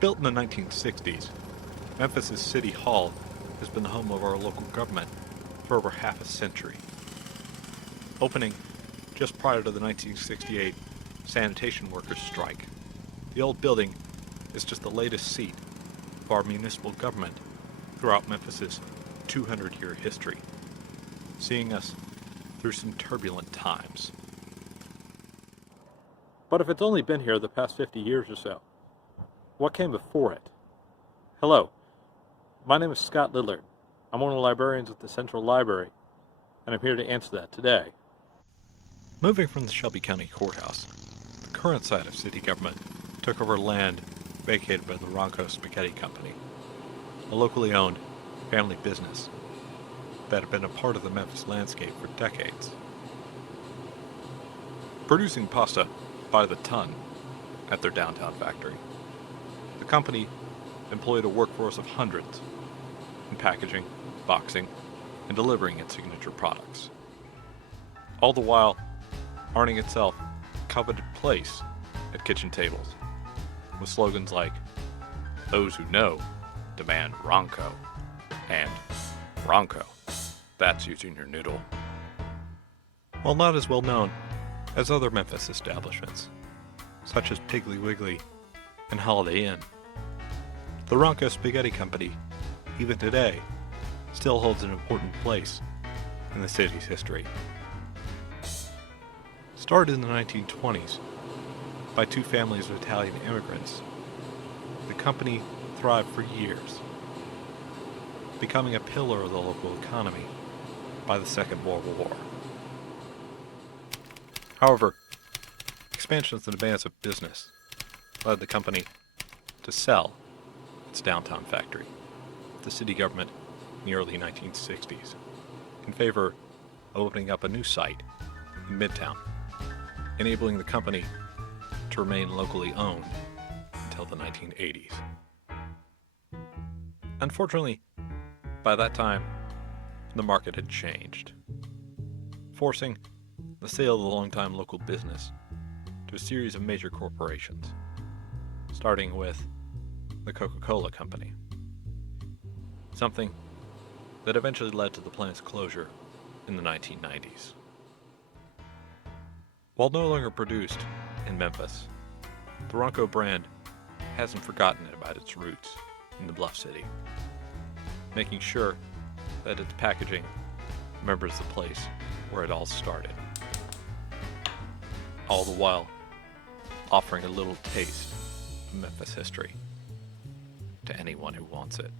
Built in the 1960s, Memphis' City Hall has been the home of our local government for over half a century. Opening just prior to the 1968 sanitation workers' strike, the old building is just the latest seat of our municipal government throughout Memphis' 200-year history, seeing us through some turbulent times. But if it's only been here the past 50 years or so, what came before it? Hello, my name is Scott Lidlard. I'm one of the librarians at the Central Library, and I'm here to answer that today. Moving from the Shelby County Courthouse, the current site of city government took over land vacated by the Ronco Spaghetti Company, a locally owned family business that had been a part of the Memphis landscape for decades. Producing pasta by the ton at their downtown factory, the company employed a workforce of hundreds in packaging, boxing, and delivering its signature products. All the while, earning itself a coveted place at kitchen tables, with slogans like, "Those who know demand Ronco," and "Ronco, that's using your noodle." While not as well known as other Memphis establishments, such as Piggly Wiggly and Holiday Inn, the Ronco Spaghetti Company, even today, still holds an important place in the city's history. Started in the 1920s by two families of Italian immigrants, the company thrived for years, becoming a pillar of the local economy by the Second World War. However, expansions and advance of business led the company to sell its downtown factory to the city government in the early 1960s in favor of opening up a new site in Midtown, enabling the company to remain locally owned until the 1980s. Unfortunately, by that time, the market had changed, forcing the sale of the longtime local business to a series of major corporations, starting with the Coca-Cola Company, something that eventually led to the plant's closure in the 1990s. While no longer produced in Memphis, the Ronco brand hasn't forgotten about its roots in the Bluff City, making sure that its packaging remembers the place where it all started, all the while offering a little taste of Memphis history to anyone who wants it.